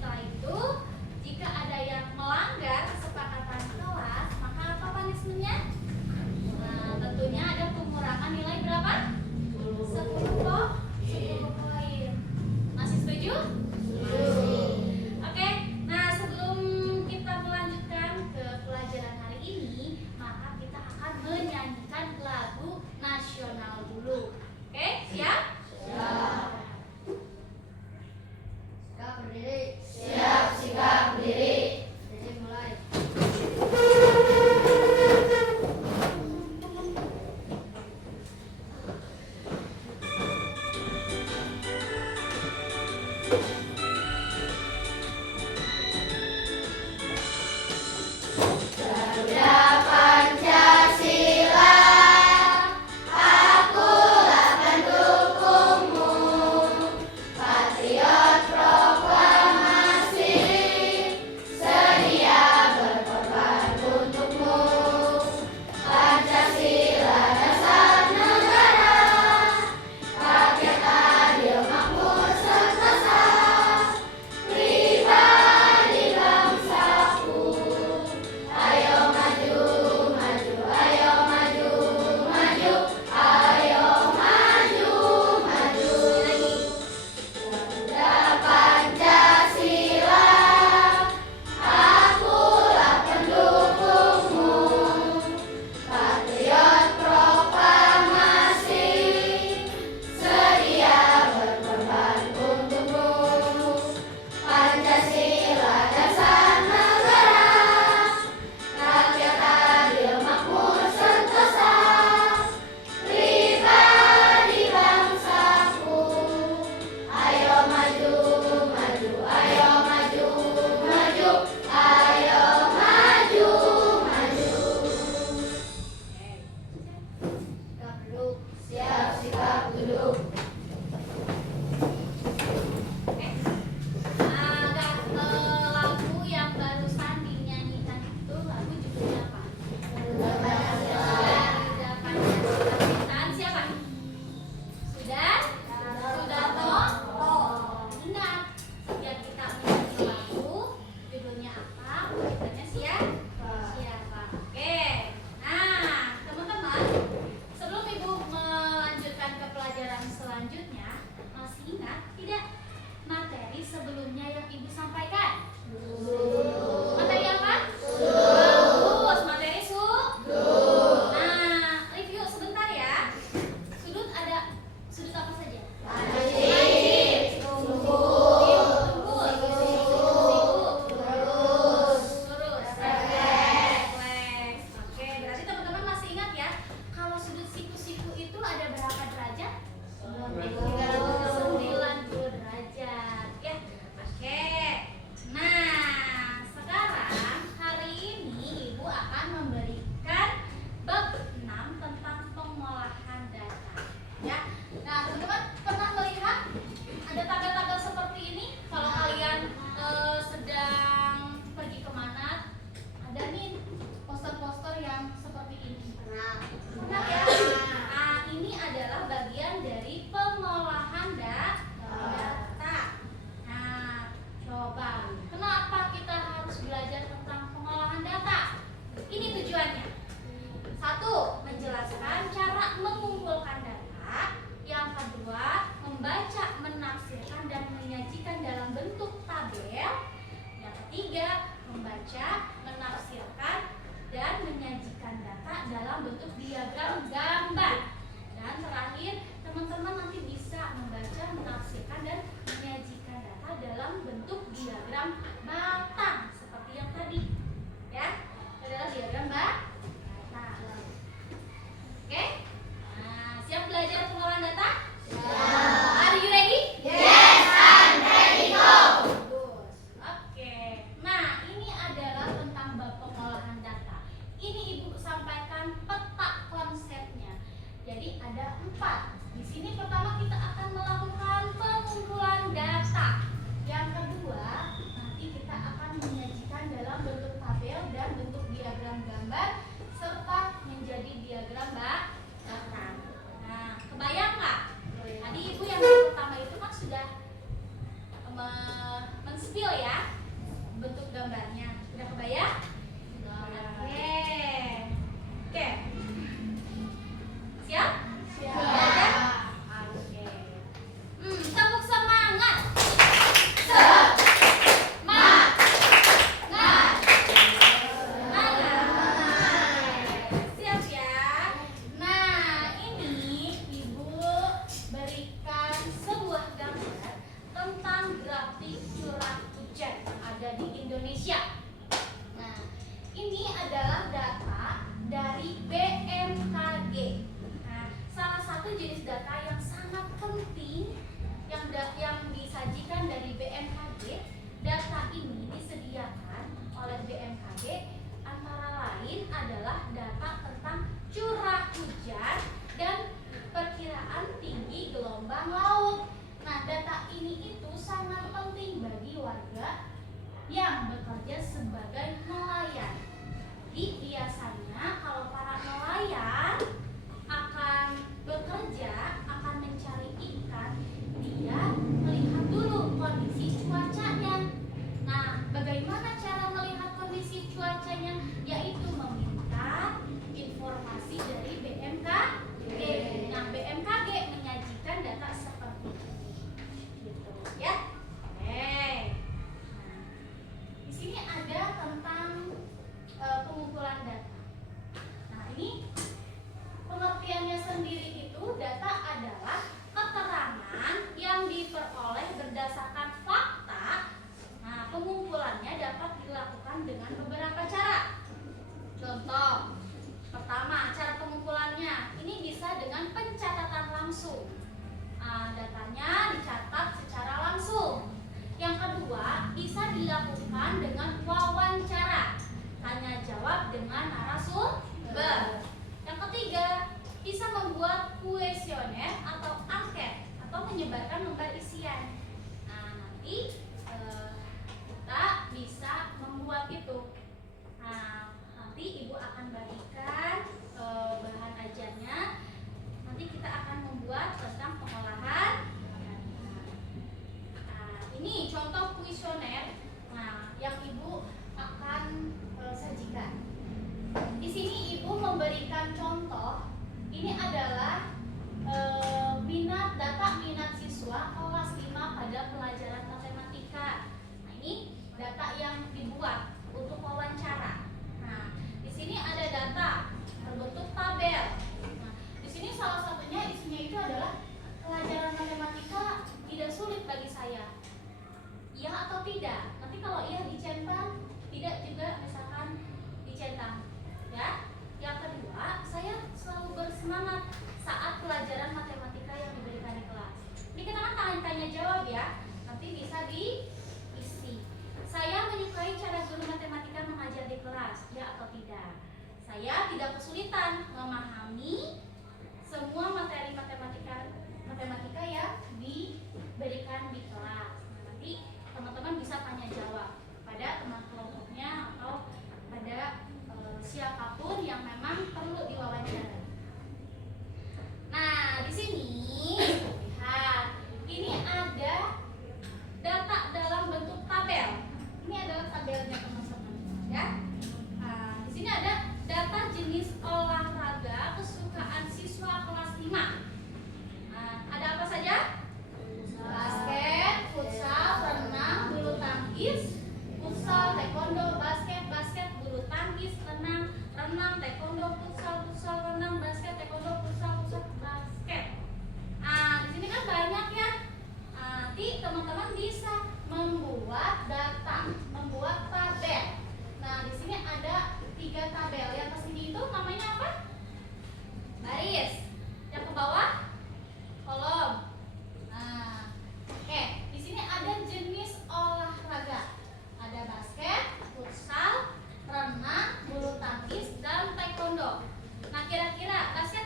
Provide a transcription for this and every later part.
setelah itu, jika ada yang melanggar kesepakatan kelas, maka apa punishment-nya? Nah, tentunya ada pengurangan nilai berapa? 10 poin. Masih setuju? Oke, nah sebelum kita melanjutkan ke pelajaran hari ini, maka kita akan menyanyikan lagu nasional dulu. Oke, siap? Siap. Sikap berdiri. Siap, sikap berdiri. Jadi mulai. Garuda Pancasila, akulah pendukungmu, patriot proklamasi, sedia berkorban untukmu. Pancasila dasar negara, rakyat adil makmur sentosa, pribadi bangsaku. Ayo maju, maju, ayo maju, maju, ayo maju, maju. Garuda Pancasila, akulah pendukungmu, patriot proklamasi, sedia berkorban untukmu. Pancasila dasar negara, rakyat adil makmur sentosa, pribadi bangsaku. Ayo maju, maju, ayo maju, maju, ayo maju, maju. Sikap duduk. Siap, sikap duduk. Lagu yang barusan dinyanyikan itu lagu judulnya apa? Garuda Pancasila. Ciptaan siapa? Sudah? Sudah toh? Ingat, setiap kita menyanyi lagu, judulnya apa? Kita siapa? Oke. Nah, teman-teman, sebelum Ibu melanjutkan ke pelajaran selanjutnya, masih ingat tidak materi sebelumnya yang Ibu sampaikan? Materi apa? Bagus, materi sudut. Nah, review sebentar ya. Sudut ada sudut apa saja? Wajib, Lurus, lurus, refleks. Oke, berarti teman-teman masih ingat ya, kalau sudut siku-siku itu ada berapa derajat? 90 derajat ya. Oke. Nah, sekarang hari ini Ibu akan memberikan bab 6 tentang pengolahan data. Ya. Nah, teman-teman pernah melihat ada tabel-tabel seperti ini? Kalau kalian sedang pergi kemana, ada nih poster-poster yang seperti ini. Pernah ya? Nah, ini adalah bagian dari pengolahan data. Nah, coba kenapa kita harus belajar tentang pengolahan data? Ini tujuannya. Satu, menjelaskan cara mengumpulkan data. Yang kedua, membaca, menafsirkan, dan menyajikan dalam bentuk tabel. Yang ketiga, membaca, menafsirkan, dan menyajikan data dalam bentuk diagram gambar. Dan terakhir, teman-teman nanti bisa membaca, menafsirkan, dan menyajikan data dalam bentuk diagram batang seperti yang tadi. Ya, itu adalah diagram batang. Oke? Nah, siap belajar pengolahan data? Are you ready? Yes, I'm ready, go. Bagus. Oke. Nah, ini adalah tentang bab pengolahan data. Ini Ibu sampaikan peta konsepnya. Jadi ada 4. Di sini pertama kita akan melakukan pengumpulan data. Yang kedua, nanti kita akan menyajikan dalam bentuk tabel dan bentuk diagram gambar serta menjadi diagram batang. Nah, kebayang nggak? Tadi Ibu yang pertama itu kan sudah men-spill ya bentuk gambarnya. Udah kebayang? Oke. Oke. Siap? Belajar? Oke. Tepuk semangat. Semangat. Siap ya. Nah, ini Ibu berikan sebuah gambar tentang grafik curah hujan yang ada di Indonesia. Nah, ini adalah data dari BMKG. Nah, salah satu jenis data yang sangat penting yang disajikan dari BMKG. Data ini disediakan oleh BMKG antara lain adalah data tentang curah hujan dan perkiraan tinggi gelombang laut. Nah, data ini itu sangat penting bagi warga yang bekerja sebagai nelayan. Jadi biasanya kalau para nelayan akan bekerja, akan mencari ikan, dia melihat dulu kondisi cuacanya. Nah, bagaimana cara melihat kondisi cuacanya? Yaitu meminta informasi dari BMKG. Nah, BMKG menyajikan data seperti ini. Gitu ya. Oke. Nah, di sini ada tentang pengumpulan data. Nah, ini pengertiannya sendiri itu data adalah keterangan yang diperoleh berdasarkan fakta. Nah, pengumpulannya dapat dilakukan dengan beberapa cara. Contoh, pertama, cara pengumpulannya ini bisa dengan pencatatan langsung. Datanya dicatat secara langsung. Yang kedua, bisa dilakukan dengan wawancara, tanya jawab dengan narasumber. Yang ketiga, bisa membuat kuesioner atau angket atau menyebarkan lembar isian. Nah, nanti kita bisa membuat itu. Nah, nanti Ibu akan bagikan bahan ajarnya. Nanti kita akan membuat tentang pengolahan. Nah, ini contoh kuesioner. Nah, yang Ibu akan sajikan. Di sini Ibu memberikan contoh. Ini adalah minat siswa kelas 5 pada pelajaran matematika. Nah, ini data yang dibuat untuk wawancara. Nah, di sini ada data berbentuk tabel. Nah, di sini salah satunya isinya itu adalah pelajaran matematika tidak sulit bagi saya. Iya atau tidak? Nanti kalau iya dicentang, tidak juga misalkan dicentang. Ya. Yang kedua, saya selalu bersemangat saat pelajaran matematika yang diberikan di kelas. Ini kita kan tanya jawab ya. Nanti bisa diisi. Saya menyukai cara guru matematika mengajar di kelas, ya atau tidak? Saya tidak kesulitan memahami semua materi matematika yang diberikan di kelas. Nah, nanti teman-teman bisa tanya jawab pada teman kelompoknya atau pada siapapun yang memang perlu diwawancara. Nah, di sini lihat, ini ada data dalam bentuk tabel. Ini adalah tabelnya teman-teman, ya. Nah, di sini ada data jenis olahraga kesukaan siswa kelas 5. Nah, ada apa saja? Basket, futsal, renang, bulu tangkis, futsal, taekwondo, basket, bulu tangkis, renang, taekwondo, futsal, renang, basket, taekwondo, futsal, basket. Nah, di sini kan banyak ya. Nanti teman-teman bisa membuat data, membuat tabel. Nah, di sini ada 3 tabel. Yang kesini itu namanya apa? Baris. Yang ke bawah kolom. Nah, oke. Di sini ada jenis olahraga. Ada basket, futsal, renang, bulu tangkis, dan taekwondo. Nah, kira-kira basket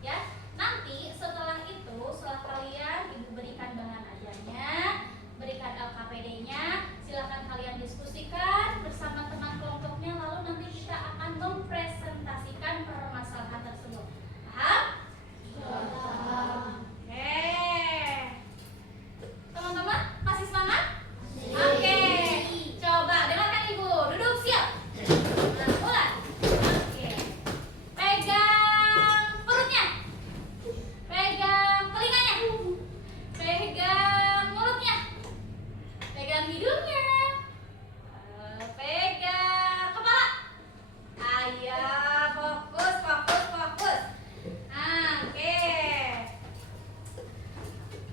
Ya, nanti setelah itu, setelah kalian ibu berikan bahan ajarnya, berikan LKPD-nya, silakan kalian diskusikan bersama teman kelompoknya, lalu nanti kita akan mempresentasikan permasalahan tersebut. Paham? Oke. Teman-teman, masih semangat? Oke. Coba dengarkan ibu. Duduk siap. Nah, mulai. Oke. Pegang perutnya. Pegang telinganya. Pegang mulutnya. Pegang hidungnya. Pegang kepala. Ayo, fokus, fokus, fokus. Nah, oke.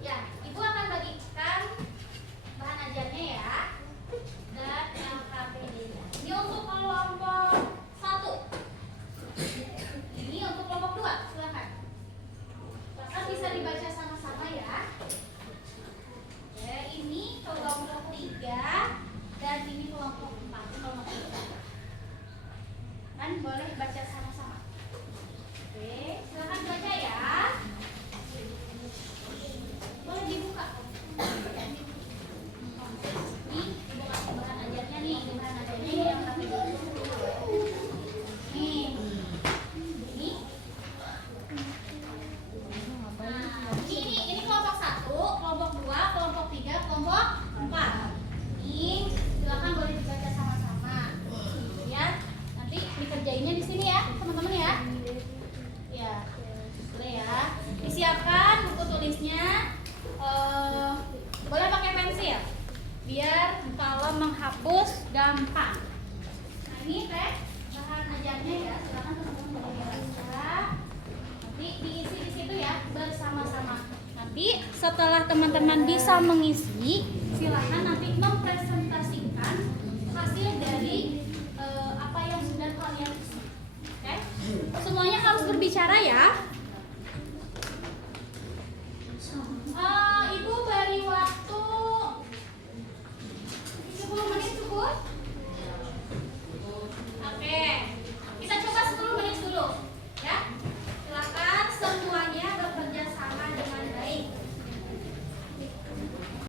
Ya, ibu akan bagikan bahan ajarnya ya dan LKPD-nya. Ini untuk kelompok 1. Ini untuk kelompok 2. Silakan. Silakan bisa dibaca sama-sama ya. Oke, ini kelompok 3 dan ini kelompok 4. Kelompok 3. Kan boleh baca sama-sama. Oke, silakan baca ya. Boleh dibuka. Ini ibu kasih bahan ajarnya nih. Bahan ajarnya ini yang kami nih. Ini. Nah, ini kelompok 1, kelompok 2, kelompok 3, kelompok 4. Ini silakan boleh dibaca sama-sama. Ya, nanti dikerjainnya di sini ya, teman-teman ya. Ya, boleh ya. Disiapkan buku tulisnya. Boleh pakai pensil biar kalau menghapus gampang. Nah, ini teh bahan ajarnya ya, silakan teman-teman boleh baca. Nanti diisi di situ ya bersama-sama. Nanti setelah teman-teman bisa mengisi, silakan nanti mempresentasikan hasil dari apa yang sudah kalian isi. Oke? Semuanya harus berbicara ya.